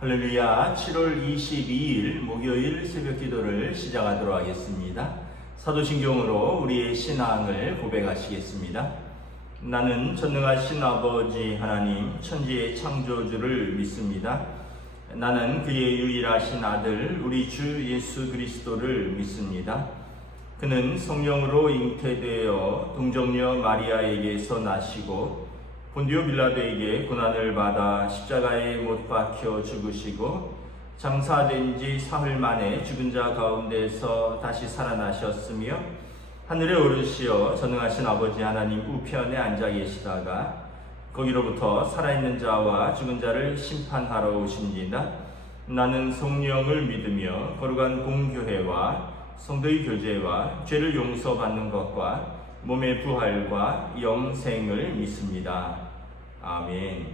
할렐루야. 7월 22일 목요일 새벽 기도를 시작하도록 하겠습니다. 사도신경으로 우리의 신앙을 고백하시겠습니다. 나는 전능하신 아버지 하나님 천지의 창조주를 믿습니다. 나는 그의 유일하신 아들 우리 주 예수 그리스도를 믿습니다. 그는 성령으로 잉태되어 동정녀 마리아에게서 나시고 본디오 빌라도에게 고난을 받아 십자가에 못 박혀 죽으시고 장사된 지 사흘 만에 죽은 자 가운데서 다시 살아나셨으며 하늘에 오르시어 전능하신 아버지 하나님 우편에 앉아 계시다가 거기로부터 살아있는 자와 죽은 자를 심판하러 오신지다. 나는 성령을 믿으며 거룩한 공교회와 성도의 교제와 죄를 용서받는 것과 몸의 부활과 영생을 믿습니다. 아멘.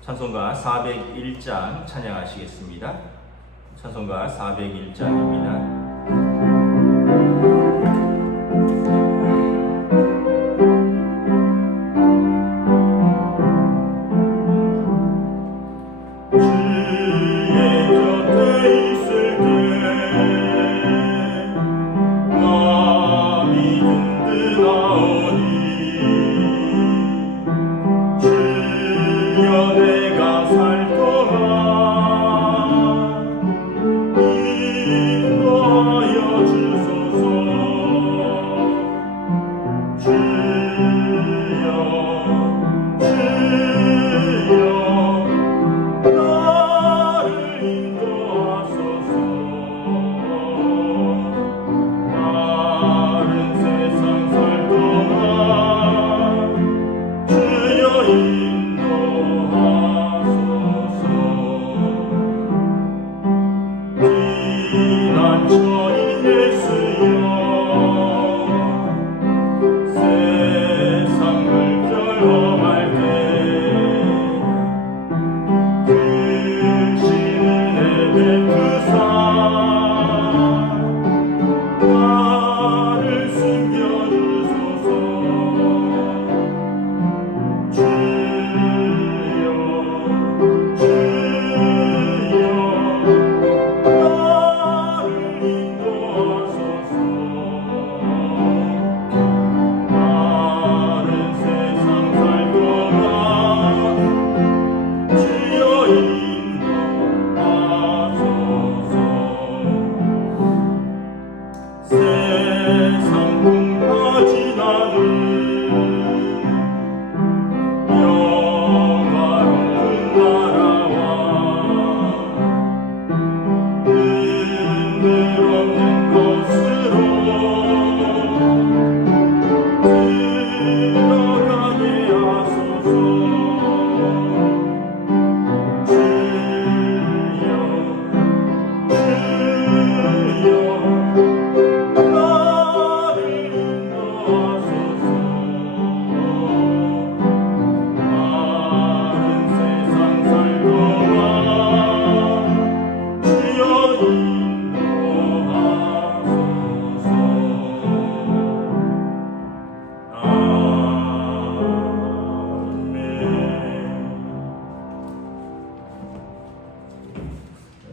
찬송가 401장 찬양하시겠습니다. 찬송가 401장입니다.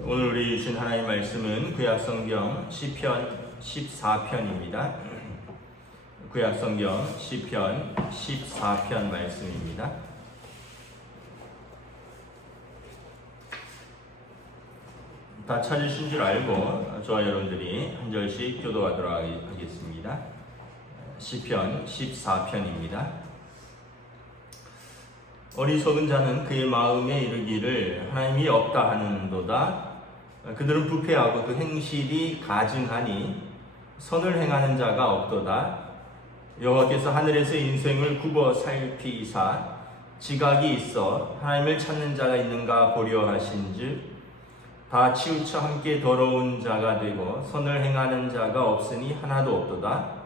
오늘 우리 주신 하나님의 말씀은 구약성경 시편 14편입니다. 구약성경 시편 14편 말씀입니다. 다 찾으신 줄 알고 저와 여러분들이 한 절씩 교도하도록 하겠습니다. 시편 14편입니다. 어리석은 자는 그의 마음에 이르기를 하나님이 없다 하는도다. 그들은 부패하고 그 행실이 가증하니 선을 행하는 자가 없도다. 여호와께서 하늘에서 인생을 굽어 살피사 지각이 있어 하나님을 찾는 자가 있는가 보려 하신즉 다 치우쳐 함께 더러운 자가 되고 선을 행하는 자가 없으니 하나도 없도다.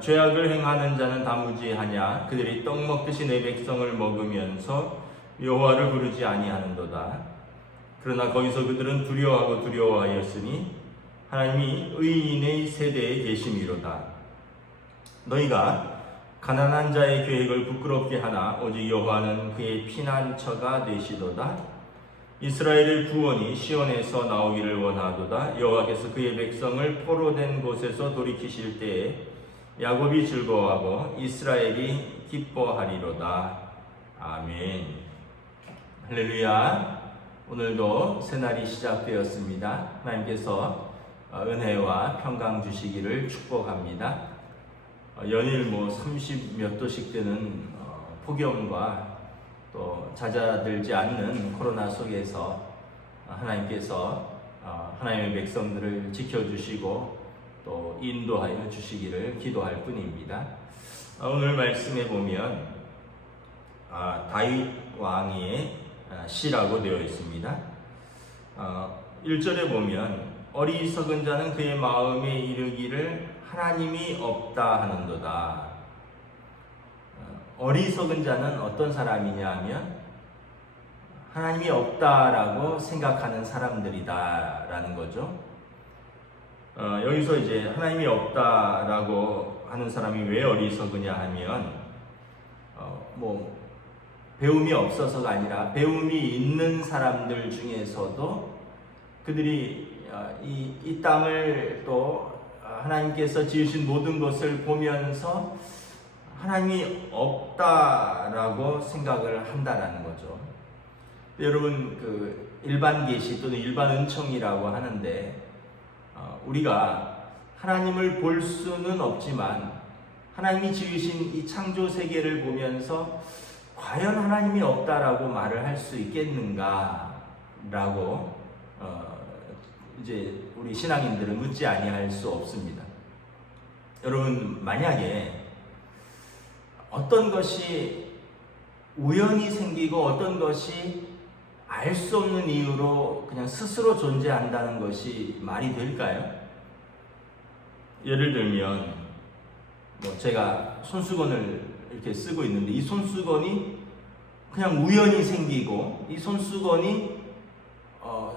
죄악을 행하는 자는 다 무지하냐. 그들이 떡 먹듯이 내 백성을 먹으면서 여호와를 부르지 아니하는도다. 그러나 거기서 그들은 두려워하였으니 하나님이 의인의 세대에 계심이로다. 너희가 가난한 자의 계획을 부끄럽게 하나 오직 여호와는 그의 피난처가 되시도다. 이스라엘의 구원이 시온에서 나오기를 원하도다. 여호와께서 그의 백성을 포로된 곳에서 돌이키실 때에 야곱이 즐거워하고 이스라엘이 기뻐하리로다. 아멘. 할렐루야. 오늘도 새날이 시작되었습니다. 하나님께서 은혜와 평강 주시기를 축복합니다. 연일 30몇 도씩 되는 폭염과 또 잦아들지 않는 코로나 속에서 하나님께서 하나님의 백성들을 지켜주시고 또 인도하여 주시기를 기도할 뿐입니다. 오늘 말씀에 보면 다윗 왕의 시라고 되어 있습니다. 1절에 보면 어리석은 자는 그의 마음에 이르기를 하나님이 없다 하는도다. 어리석은 자는 어떤 사람이냐 하면 하나님이 없다라고 생각하는 사람들이다라는 거죠. 여기서 이제 하나님이 없다라고 하는 사람이 왜 어리석으냐 하면 배움이 없어서가 아니라 배움이 있는 사람들 중에서도 그들이 이 땅을 또 하나님께서 지으신 모든 것을 보면서 하나님이 없다라고 생각을 한다라는 거죠. 여러분, 일반 계시 또는 일반 은총이라고 하는데 우리가 하나님을 볼 수는 없지만 하나님이 지으신 이 창조 세계를 보면서 과연 하나님이 없다라고 말을 할 수 있겠는가라고 이제 우리 신앙인들은 묻지 아니할 수 없습니다. 여러분, 만약에 어떤 것이 우연히 생기고 어떤 것이 알 수 없는 이유로 그냥 스스로 존재한다는 것이 말이 될까요? 예를 들면 제가 손수건을 이렇게 쓰고 있는데 이 손수건이 그냥 우연히 생기고 이 손수건이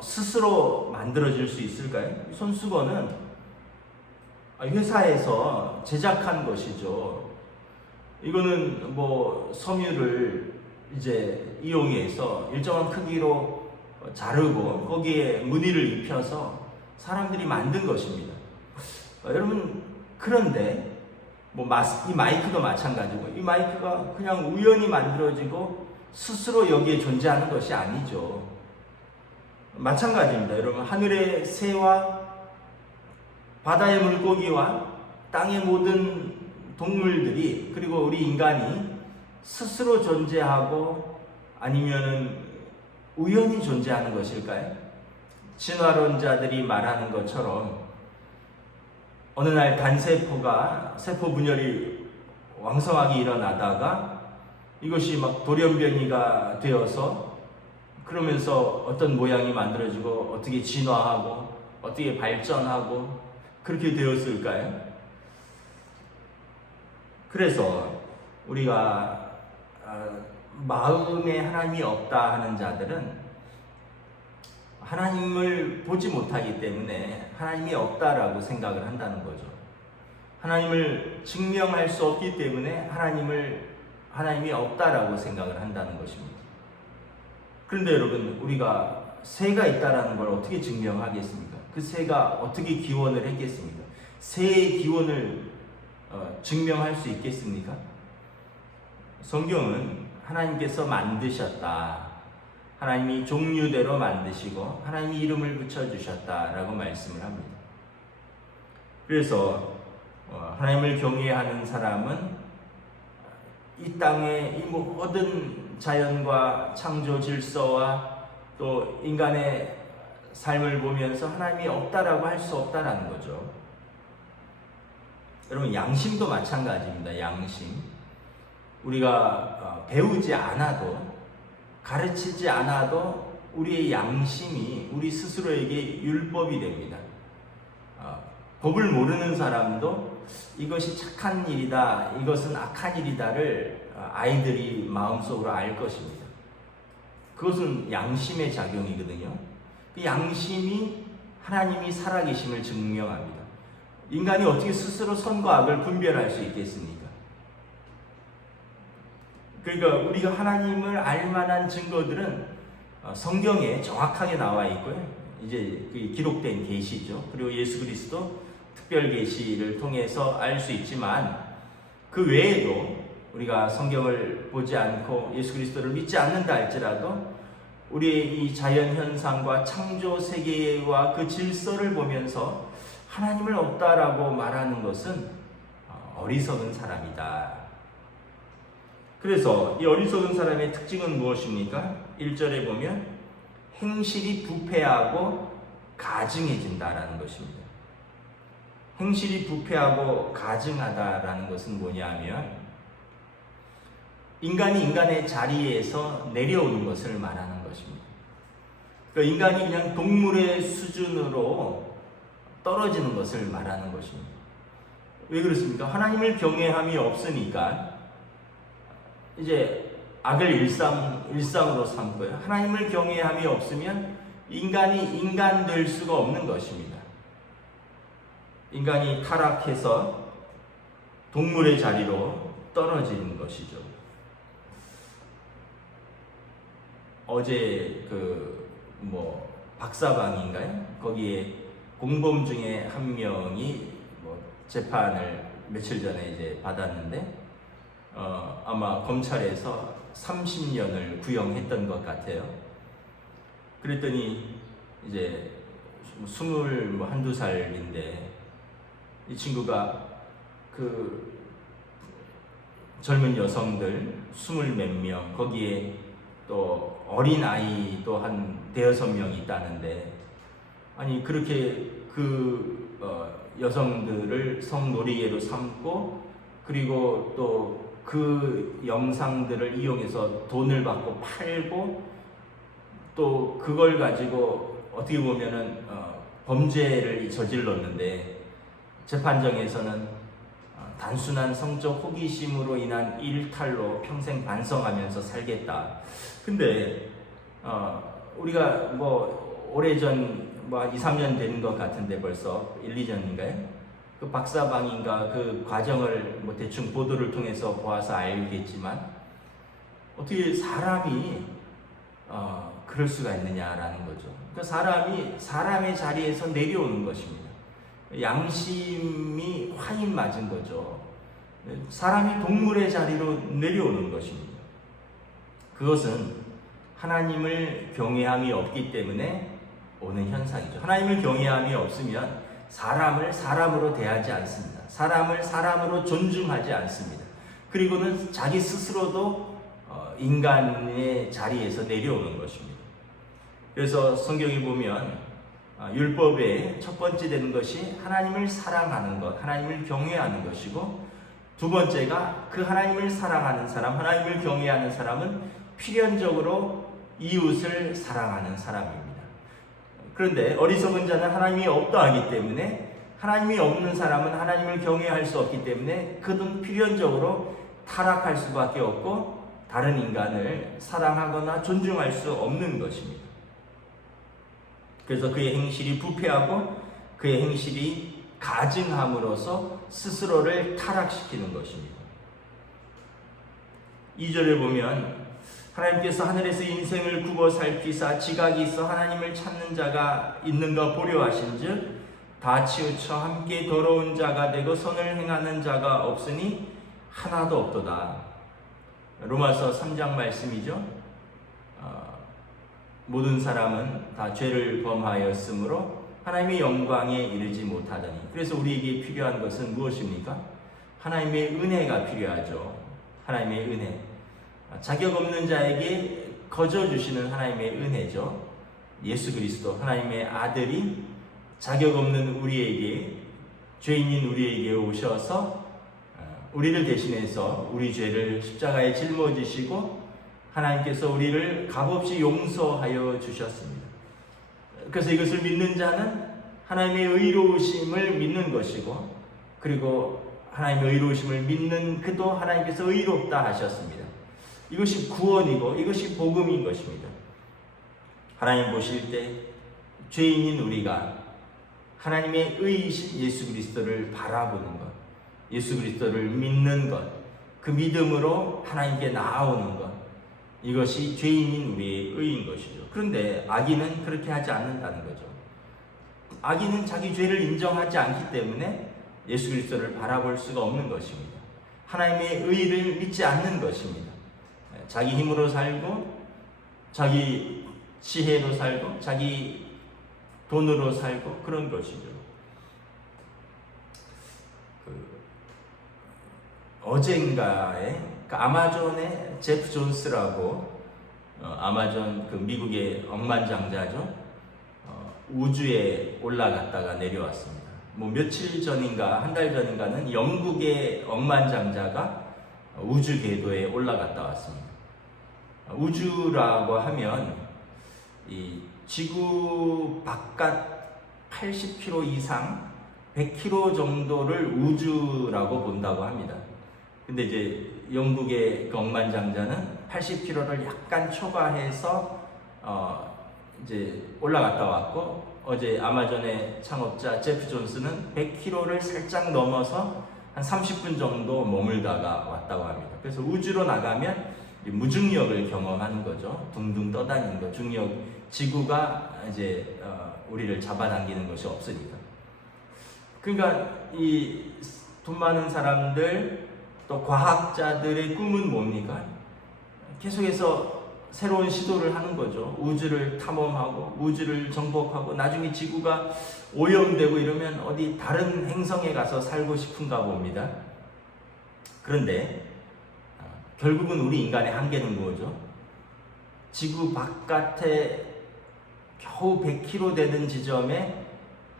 스스로 만들어질 수 있을까요? 이 손수건은 회사에서 제작한 것이죠. 이거는 섬유를 이제 이용해서 일정한 크기로 자르고 거기에 무늬를 입혀서 사람들이 만든 것입니다. 여러분, 그런데 이 마이크도 마찬가지고 이 마이크가 그냥 우연히 만들어지고 스스로 여기에 존재하는 것이 아니죠. 마찬가지입니다. 여러분, 하늘의 새와 바다의 물고기와 땅의 모든 동물들이 그리고 우리 인간이 스스로 존재하고 아니면은 우연히 존재하는 것일까요? 진화론자들이 말하는 것처럼 어느 날 단세포가 세포 분열이 왕성하게 일어나다가 이것이 돌연변이가 되어서 그러면서 어떤 모양이 만들어지고 어떻게 진화하고 어떻게 발전하고 그렇게 되었을까요? 그래서 우리가 마음에 하나님이 없다 하는 자들은 하나님을 보지 못하기 때문에 하나님이 없다라고 생각을 한다는 거죠. 하나님을 증명할 수 없기 때문에 하나님이 없다라고 생각을 한다는 것입니다. 그런데 여러분, 우리가 새가 있다라는 걸 어떻게 증명하겠습니까? 그 새가 어떻게 기원을 했겠습니까? 새의 기원을 증명할 수 있겠습니까? 성경은 하나님께서 만드셨다, 하나님이 종류대로 만드시고 하나님이 이름을 붙여주셨다라고 말씀을 합니다. 그래서 하나님을 경외하는 사람은 이 땅의 이 모든 자연과 창조 질서와 또 인간의 삶을 보면서 하나님이 없다라고 할 수 없다라는 거죠. 여러분, 양심도 마찬가지입니다. 양심. 우리가 배우지 않아도 가르치지 않아도 우리의 양심이 우리 스스로에게 율법이 됩니다. 법을 모르는 사람도 이것이 착한 일이다, 이것은 악한 일이다를 아이들이 마음속으로 알 것입니다. 그것은 양심의 작용이거든요. 그 양심이 하나님이 살아계심을 증명합니다. 인간이 어떻게 스스로 선과 악을 분별할 수 있겠습니까? 그러니까 우리가 하나님을 알 만한 증거들은 성경에 정확하게 나와 있고요. 이제 기록된 계시죠. 그리고 예수 그리스도 특별 계시를 통해서 알 수 있지만 그 외에도 우리가 성경을 보지 않고 예수 그리스도를 믿지 않는다 할지라도 우리의 이 자연 현상과 창조 세계와 그 질서를 보면서 하나님을 없다라고 말하는 것은 어리석은 사람이다. 그래서 이 어리석은 사람의 특징은 무엇입니까? 1절에 보면 행실이 부패하고 가증해진다라는 것입니다. 행실이 부패하고 가증하다라는 것은 뭐냐면 인간이 인간의 자리에서 내려오는 것을 말하는 것입니다. 그러니까 인간이 그냥 동물의 수준으로 떨어지는 것을 말하는 것입니다. 왜 그렇습니까? 하나님을 경외함이 없으니까 이제 악을 일상으로 삼고요. 하나님을 경외함이 없으면 인간이 인간 될 수가 없는 것입니다. 인간이 타락해서 동물의 자리로 떨어지는 것이죠. 어제 박사방인가요? 거기에 공범 중에 한 명이 재판을 며칠 전에 이제 받았는데 아마 검찰에서 30년을 구형했던 것 같아요. 그랬더니 이제 21~22살인데 이 친구가 그 젊은 여성들 20몇 명, 거기에 또 어린 아이도 한 5~6명 있다는데, 아니 그렇게 여성들을 성놀이개로 삼고, 그리고 또 그 영상들을 이용해서 돈을 받고 팔고, 또 그걸 가지고 어떻게 보면은 범죄를 저질렀는데 재판정에서는 단순한 성적 호기심으로 인한 일탈로 평생 반성하면서 살겠다. 근데 우리가 오래전 2~3년 된 것 같은데 벌써 1~2년인가요? 그 박사방인가 그 과정을 대충 보도를 통해서 보아서 알겠지만 어떻게 사람이 그럴 수가 있느냐라는 거죠. 그러니까 사람이 사람의 자리에서 내려오는 것입니다. 양심이 화인 맞은 거죠. 사람이 동물의 자리로 내려오는 것입니다. 그것은 하나님을 경외함이 없기 때문에 오는 현상이죠. 하나님을 경외함이 없으면 사람을 사람으로 대하지 않습니다. 사람을 사람으로 존중하지 않습니다. 그리고는 자기 스스로도 인간의 자리에서 내려오는 것입니다. 그래서 성경에 보면 율법의 첫 번째 되는 것이 하나님을 사랑하는 것, 하나님을 경외하는 것이고, 두 번째가 그 하나님을 사랑하는 사람, 하나님을 경외하는 사람은 필연적으로 이웃을 사랑하는 사람입니다. 그런데 어리석은 자는 하나님이 없다 하기 때문에, 하나님이 없는 사람은 하나님을 경외할 수 없기 때문에 그는 필연적으로 타락할 수밖에 없고 다른 인간을 사랑하거나 존중할 수 없는 것입니다. 그래서 그의 행실이 부패하고 그의 행실이 가증함으로써 스스로를 타락시키는 것입니다. 2절에 보면 하나님께서 하늘에서 인생을 굽어 살피사 지각이 있어 하나님을 찾는 자가 있는가 보려 하신즉 다 치우쳐 함께 더러운 자가 되고 선을 행하는 자가 없으니 하나도 없도다. 로마서 3장 말씀이죠. 모든 사람은 다 죄를 범하였으므로 하나님의 영광에 이르지 못하더니. 그래서 우리에게 필요한 것은 무엇입니까? 하나님의 은혜가 필요하죠. 하나님의 은혜. 자격 없는 자에게 거저 주시는 하나님의 은혜죠. 예수 그리스도 하나님의 아들이 자격 없는 우리에게, 죄인인 우리에게 오셔서 우리를 대신해서 우리 죄를 십자가에 짊어지시고 하나님께서 우리를 값없이 용서하여 주셨습니다. 그래서 이것을 믿는 자는 하나님의 의로우심을 믿는 것이고, 그리고 하나님의 의로우심을 믿는 그도 하나님께서 의롭다 하셨습니다. 이것이 구원이고 이것이 복음인 것입니다. 하나님 보실 때 죄인인 우리가 하나님의 의이신 예수 그리스도를 바라보는 것, 예수 그리스도를 믿는 것, 그 믿음으로 하나님께 나아오는 것, 이것이 죄인인 우리의 의인 것이죠. 그런데 악인은 그렇게 하지 않는다는 거죠. 악인은 자기 죄를 인정하지 않기 때문에 예수 그리스도를 바라볼 수가 없는 것입니다. 하나님의 의를 믿지 않는 것입니다. 자기 힘으로 살고 자기 지혜로 살고 자기 돈으로 살고 그런 것이죠. 어젠가에 아마존의 제프 존스라고 아마존 미국의 억만장자죠. 우주에 올라갔다가 내려왔습니다. 며칠 전인가 한 달 전인가는 영국의 억만장자가 우주 궤도에 올라갔다 왔습니다. 우주라고 하면 이 지구 바깥 80km 이상 100km 정도를 우주라고 본다고 합니다. 근데 이제 영국의 억만장자는 80km를 약간 초과해서 이제 올라갔다 왔고, 어제 아마존의 창업자 제프 존스는 100km를 살짝 넘어서 한 30분 정도 머물다가 왔다고 합니다. 그래서 우주로 나가면 무중력을 경험하는 거죠. 둥둥 떠다니는 거. 중력, 지구가 이제 우리를 잡아당기는 것이 없으니까. 그러니까 이 돈 많은 사람들 또 과학자들의 꿈은 뭡니까? 계속해서 새로운 시도를 하는 거죠. 우주를 탐험하고 우주를 정복하고 나중에 지구가 오염되고 이러면 어디 다른 행성에 가서 살고 싶은가 봅니다. 그런데 결국은 우리 인간의 한계는 뭐죠? 지구 바깥에 겨우 100km 되는 지점에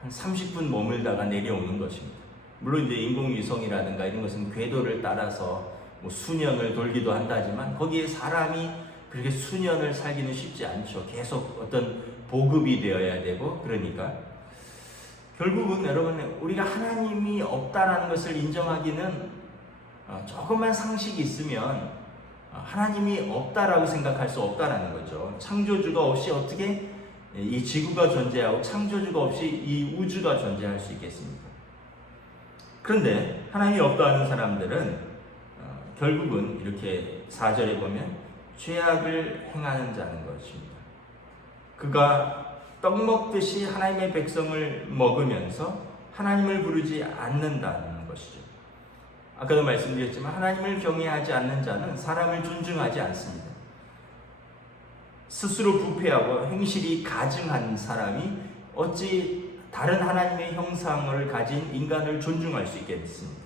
한 30분 머물다가 내려오는 것입니다. 물론 이제 인공위성이라든가 이런 것은 궤도를 따라서 수년을 돌기도 한다지만 거기에 사람이 그렇게 수년을 살기는 쉽지 않죠. 계속 어떤 보급이 되어야 되고. 그러니까 결국은 여러분, 우리가 하나님이 없다라는 것을 인정하기는 조금만 상식이 있으면 하나님이 없다라고 생각할 수 없다라는 거죠. 창조주가 없이 어떻게 이 지구가 존재하고 창조주가 없이 이 우주가 존재할 수 있겠습니까? 그런데 하나님이 없다는 사람들은 결국은 이렇게 4절에 보면 죄악을 행하는 자는 것입니다. 그가 떡 먹듯이 하나님의 백성을 먹으면서 하나님을 부르지 않는다는 것이죠. 아까도 말씀드렸지만 하나님을 경외하지 않는 자는 사람을 존중하지 않습니다. 스스로 부패하고 행실이 가증한 사람이 어찌 다른 하나님의 형상을 가진 인간을 존중할 수 있겠습니까?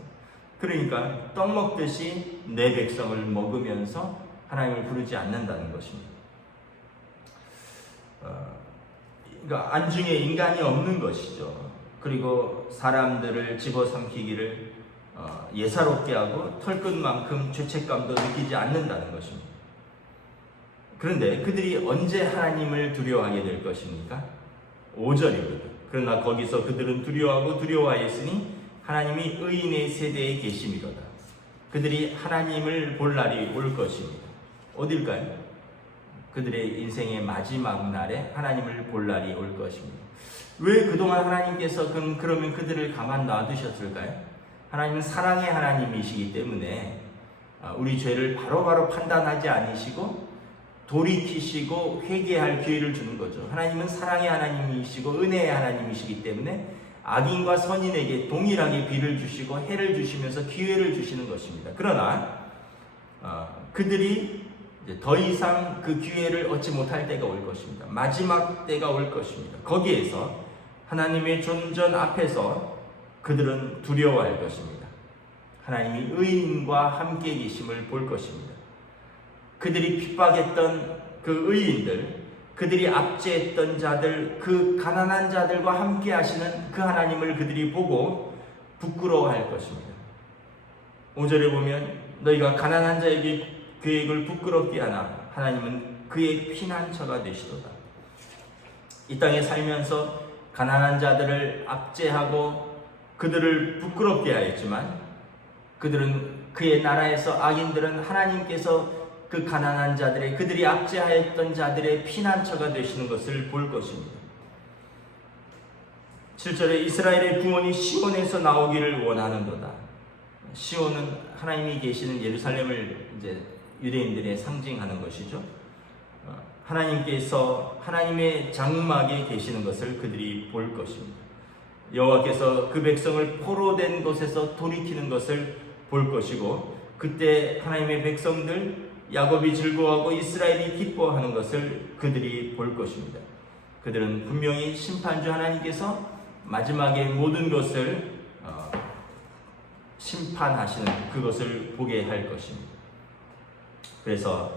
그러니까 떡 먹듯이 내 백성을 먹으면서 하나님을 부르지 않는다는 것입니다. 그러니까 안중에 인간이 없는 것이죠. 그리고 사람들을 집어삼키기를 예사롭게 하고 털끝만큼 죄책감도 느끼지 않는다는 것입니다. 그런데 그들이 언제 하나님을 두려워하게 될 것입니까? 5절이거든. 그러나 거기서 그들은 두려워하고 두려워하였으니 하나님이 의인의 세대에 계심이로다. 그들이 하나님을 볼 날이 올 것입니다. 어딜까요? 그들의 인생의 마지막 날에 하나님을 볼 날이 올 것입니다. 왜 그동안 하나님께서 그러면 그들을 가만 놔두셨을까요? 하나님은 사랑의 하나님이시기 때문에 우리 죄를 바로바로 판단하지 않으시고 돌이키시고 회개할 기회를 주는 거죠. 하나님은 사랑의 하나님이시고 은혜의 하나님이시기 때문에 악인과 선인에게 동일하게 비를 주시고 해를 주시면서 기회를 주시는 것입니다. 그러나 그들이 이제 더 이상 그 기회를 얻지 못할 때가 올 것입니다. 마지막 때가 올 것입니다. 거기에서 하나님의 존전 앞에서 그들은 두려워할 것입니다. 하나님이 의인과 함께 계심을 볼 것입니다. 그들이 핍박했던 그 의인들, 그들이 압제했던 자들, 그 가난한 자들과 함께 하시는 그 하나님을 그들이 보고 부끄러워할 것입니다. 5절에 보면 너희가 가난한 자에게 계획을 부끄럽게 하나 하나님은 그의 피난처가 되시도다. 이 땅에 살면서 가난한 자들을 압제하고 그들을 부끄럽게 하였지만 그들은 그의 나라에서 악인들은 하나님께서 그 가난한 자들의 그들이 압제하였던 자들의 피난처가 되시는 것을 볼 것입니다. 7절에 이스라엘의 구원이 시온에서 나오기를 원하는도다. 시온은 하나님이 계시는 예루살렘을 이제 유대인들의 상징하는 것이죠. 하나님께서 하나님의 장막에 계시는 것을 그들이 볼 것입니다. 여호와께서 그 백성을 포로된 곳에서 돌이키는 것을 볼 것이고, 그때 하나님의 백성들 야곱이 즐거워하고 이스라엘이 기뻐하는 것을 그들이 볼 것입니다. 그들은 분명히 심판주 하나님께서 마지막에 모든 것을 심판하시는 그것을 보게 할 것입니다. 그래서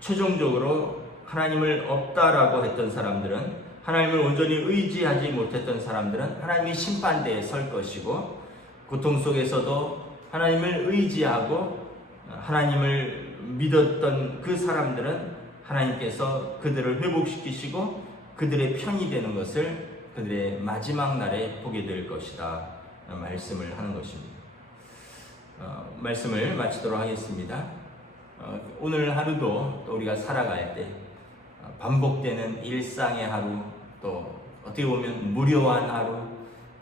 최종적으로 하나님을 없다라고 했던 사람들은, 하나님을 온전히 의지하지 못했던 사람들은 하나님의 심판대에 설 것이고, 고통 속에서도 하나님을 의지하고 하나님을 믿었던 그 사람들은 하나님께서 그들을 회복시키시고 그들의 편이 되는 것을 그들의 마지막 날에 보게 될 것이다 말씀을 하는 것입니다. 말씀을 마치도록 하겠습니다. 오늘 하루도 또 우리가 살아갈 때 반복되는 일상의 하루, 또 어떻게 보면 무료한 하루,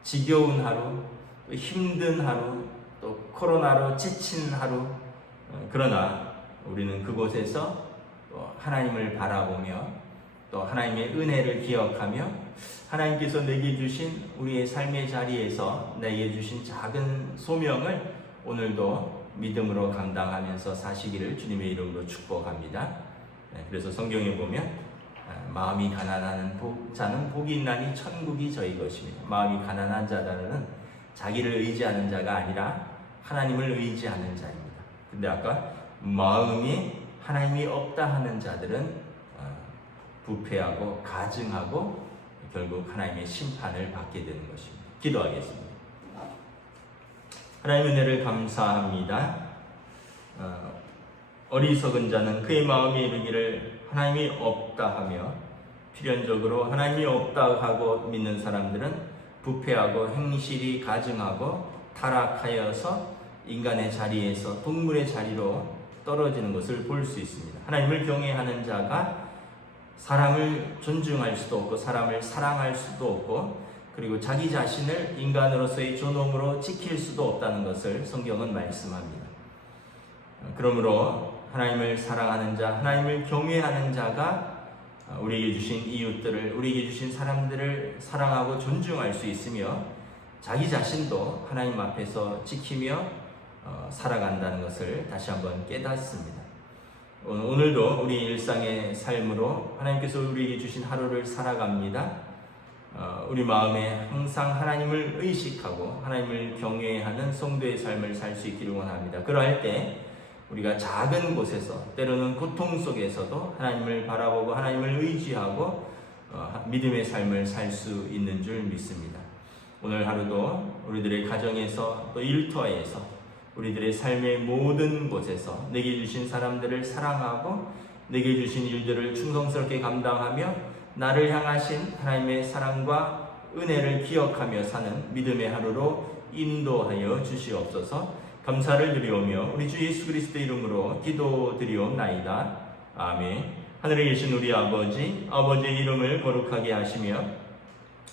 지겨운 하루, 또 힘든 하루, 또 코로나로 지친 하루, 그러나 우리는 그곳에서 또 하나님을 바라보며 또 하나님의 은혜를 기억하며 하나님께서 내게 주신 우리의 삶의 자리에서 내게 주신 작은 소명을 오늘도 믿음으로 감당하면서 사시기를 주님의 이름으로 축복합니다. 그래서 성경에 보면 마음이 가난한 자는 복이 있나니 천국이 저희 것입니다. 마음이 가난한 자들은 자기를 의지하는 자가 아니라 하나님을 의지하는 자입니다. 근데 아까 마음이 하나님이 없다 하는 자들은 부패하고 가증하고 결국 하나님의 심판을 받게 되는 것입니다. 기도하겠습니다. 하나님의 은혜를 감사합니다. 어리석은 자는 그의 마음에 이르기를 하나님이 없다 하며, 필연적으로 하나님이 없다 하고 믿는 사람들은 부패하고 행실이 가증하고 타락하여서 인간의 자리에서 동물의 자리로 떨어지는 것을 볼 수 있습니다. 하나님을 경외하는 자가 사람을 존중할 수도 없고 사람을 사랑할 수도 없고, 그리고 자기 자신을 인간으로서의 존엄으로 지킬 수도 없다는 것을 성경은 말씀합니다. 그러므로 하나님을 사랑하는 자, 하나님을 경외하는 자가 우리에게 주신 이웃들을, 우리에게 주신 사람들을 사랑하고 존중할 수 있으며 자기 자신도 하나님 앞에서 지키며 살아간다는 것을 다시 한번 깨닫습니다. 오늘도 우리 일상의 삶으로 하나님께서 우리에게 주신 하루를 살아갑니다. 우리 마음에 항상 하나님을 의식하고 하나님을 경외하는 성도의 삶을 살 수 있기를 원합니다. 그러할 때 우리가 작은 곳에서, 때로는 고통 속에서도 하나님을 바라보고 하나님을 의지하고 믿음의 삶을 살 수 있는 줄 믿습니다. 오늘 하루도 우리들의 가정에서 또 일터에서 우리들의 삶의 모든 곳에서 내게 주신 사람들을 사랑하고 내게 주신 일들을 충성스럽게 감당하며 나를 향하신 하나님의 사랑과 은혜를 기억하며 사는 믿음의 하루로 인도하여 주시옵소서. 감사를 드리오며 우리 주 예수 그리스도의 이름으로 기도드리옵나이다. 아멘. 하늘에 계신 우리 아버지, 아버지의 이름을 거룩하게 하시며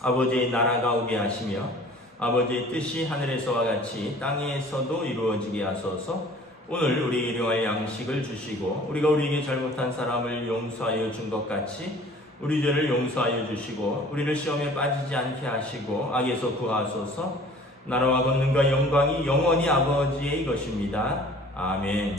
아버지의 나라가 오게 하시며 아버지의 뜻이 하늘에서와 같이 땅에서도 이루어지게 하소서. 오늘 우리에게 일용할 양식을 주시고 우리가 우리에게 잘못한 사람을 용서하여 준 것 같이 우리 죄를 용서하여 주시고 우리를 시험에 빠지지 않게 하시고 악에서 구하소서. 나라와 권능과 영광이 영원히 아버지의 것입니다. 아멘.